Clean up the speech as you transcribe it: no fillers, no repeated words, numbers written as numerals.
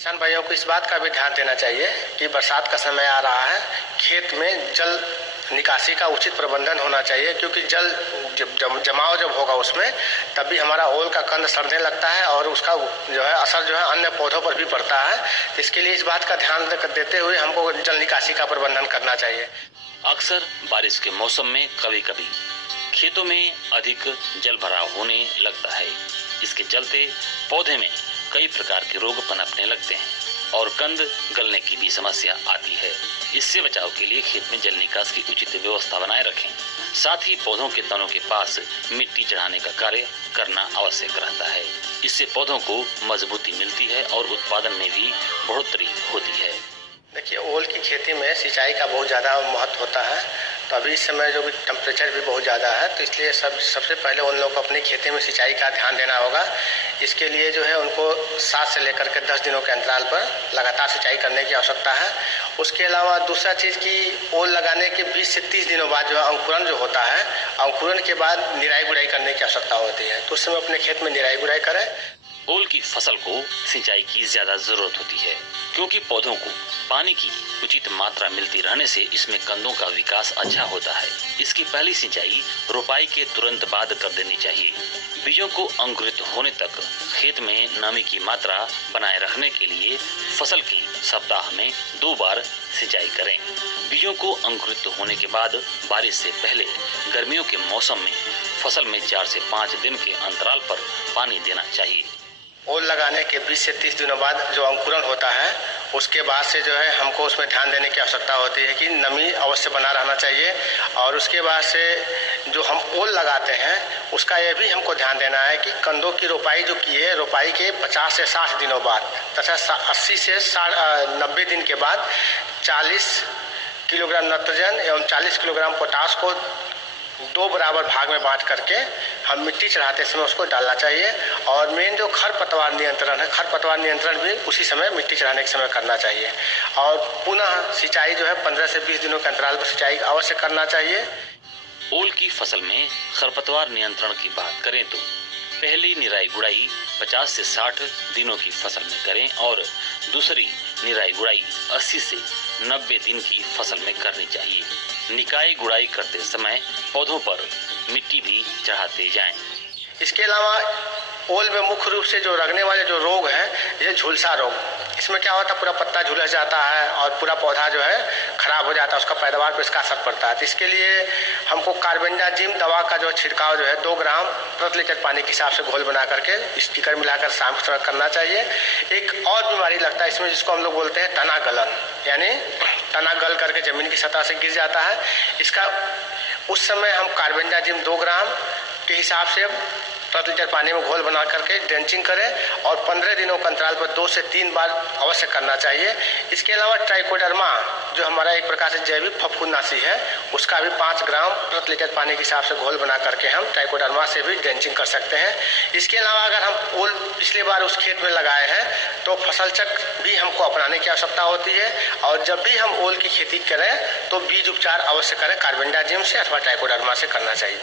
किसान भाइयों को इस बात का भी ध्यान देना चाहिए कि बरसात का समय आ रहा है, खेत में जल निकासी का उचित प्रबंधन होना चाहिए, क्योंकि जल जमाव जब होगा उसमें तभी हमारा ओल का कंद सड़ने लगता है और उसका जो है असर जो है अन्य पौधों पर भी पड़ता है। इसके लिए इस बात का ध्यान देते हुए हमको जल निकासी का प्रबंधन करना चाहिए। अक्सर बारिश के मौसम में कभी कभी खेतों में अधिक जल भराव होने लगता है। इसके चलते पौधे में कई प्रकार के रोग पनपने लगते हैं और कंद गलने की भी समस्या आती है। इससे बचाव के लिए खेत में जल निकास की उचित व्यवस्था बनाए रखें। साथ ही पौधों के तनों के पास मिट्टी चढ़ाने का कार्य करना आवश्यक रहता है। इससे पौधों को मजबूती मिलती है और उत्पादन में भी बढ़ोतरी होती है। देखिए, ओल की खेती में सिंचाई का बहुत ज़्यादा महत्व होता है। तो अभी इस समय जो भी टेम्परेचर भी बहुत ज़्यादा है, तो इसलिए सबसे पहले उन लोगों को अपनी खेती में सिंचाई का ध्यान देना होगा। इसके लिए जो है उनको 7 से लेकर के 10 दिनों के अंतराल पर लगातार सिंचाई करने की आवश्यकता है। उसके अलावा दूसरा चीज़ कि ओल लगाने के 20 से 30 दिनों बाद जो है अंकुरण जो होता है, अंकुरण के बाद निराई गुड़ाई करने की आवश्यकता होती है। तो उस समय अपने खेत में निराई गुड़ाई करें। ओल की फसल को सिंचाई की ज्यादा जरूरत होती है, क्योंकि पौधों को पानी की उचित मात्रा मिलती रहने से इसमें कंदों का विकास अच्छा होता है। इसकी पहली सिंचाई रोपाई के तुरंत बाद कर देनी चाहिए। बीजों को अंकुरित होने तक खेत में नमी की मात्रा बनाए रखने के लिए फसल की सप्ताह में 2 बार सिंचाई करें। बीजों को अंकुरित होने के बाद बारिश से पहले गर्मियों के मौसम में फसल में 4 से 5 दिन के अंतराल पर पानी देना चाहिए। ओल लगाने के 20 से 30 दिनों बाद जो अंकुरण होता है, उसके बाद से जो है हमको उसमें ध्यान देने की आवश्यकता होती है कि नमी अवश्य बना रहना चाहिए। और उसके बाद से जो हम ओल लगाते हैं उसका ये भी हमको ध्यान देना है कि कंदों की रोपाई जो की है, रोपाई के 50 से 60 दिनों बाद तथा 80 से 90 दिन के बाद 40 किलोग्राम नाइट्रोजन एवं 40 किलोग्राम पोटाश को 2 बराबर भाग में बांट करके हम मिट्टी चढ़ाते समय उसको डालना चाहिए। और मेन जो खरपतवार नियंत्रण है, खरपतवार नियंत्रण भी उसी समय मिट्टी चढ़ाने के समय करना चाहिए। और पुनः सिंचाई जो है 15 से 20 दिनों के अंतराल पर सिंचाई अवश्य करना चाहिए। ओल की फसल में खरपतवार नियंत्रण की बात करें तो पहली निराई गुड़ाई 50 से 60 दिनों की फसल में करें और दूसरी निराई गुड़ाई 80 से 90 दिन की फसल में करनी चाहिए। निकाई गुड़ाई करते समय पौधों पर मिट्टी भी चढ़ाते जाएं। इसके अलावा ओल में मुख्य रूप से जो लगने वाले जो रोग हैं, ये झुलसा रोग, इसमें क्या होता है, पूरा पत्ता झुलस जाता है और पूरा पौधा जो है खराब हो जाता है, उसका पैदावार पर इसका असर पड़ता है। तो इसके लिए हमको कार्बेंडाजिम दवा का जो छिड़काव जो है 2 ग्राम प्रति लीटर पानी के हिसाब से घोल बना करके स्टिकर मिलाकर शाम के समय करना चाहिए। एक और बीमारी लगता है इसमें, जिसको हम लोग बोलते हैं तना गलन, यानी तना गल करके जमीन की सतह से गिर जाता है। इसका उस समय हम कार्बेंडाजिम 2 ग्राम के हिसाब से प्रति लीटर पानी में घोल बना करके ड्रेंचिंग करें और 15 दिनों के अंतराल पर 2 से 3 बार अवश्य करना चाहिए। इसके अलावा ट्राइकोडर्मा जो हमारा एक प्रकार से जैविक फफूंदनाशी है, उसका भी 5 ग्राम प्रति लीटर पानी के हिसाब से घोल बना करके हम ट्राइकोडर्मा से भी ड्रेंचिंग कर सकते हैं। इसके अलावा अगर हम ओल पिछली बार उस खेत में लगाए हैं तो फसल चक्र भी हमको अपनाने की आवश्यकता होती है। और जब भी हम ओल की खेती करें तो बीज उपचार अवश्य करें, कार्बेंडाजिम से अथवा ट्राइकोडर्मा से करना चाहिए।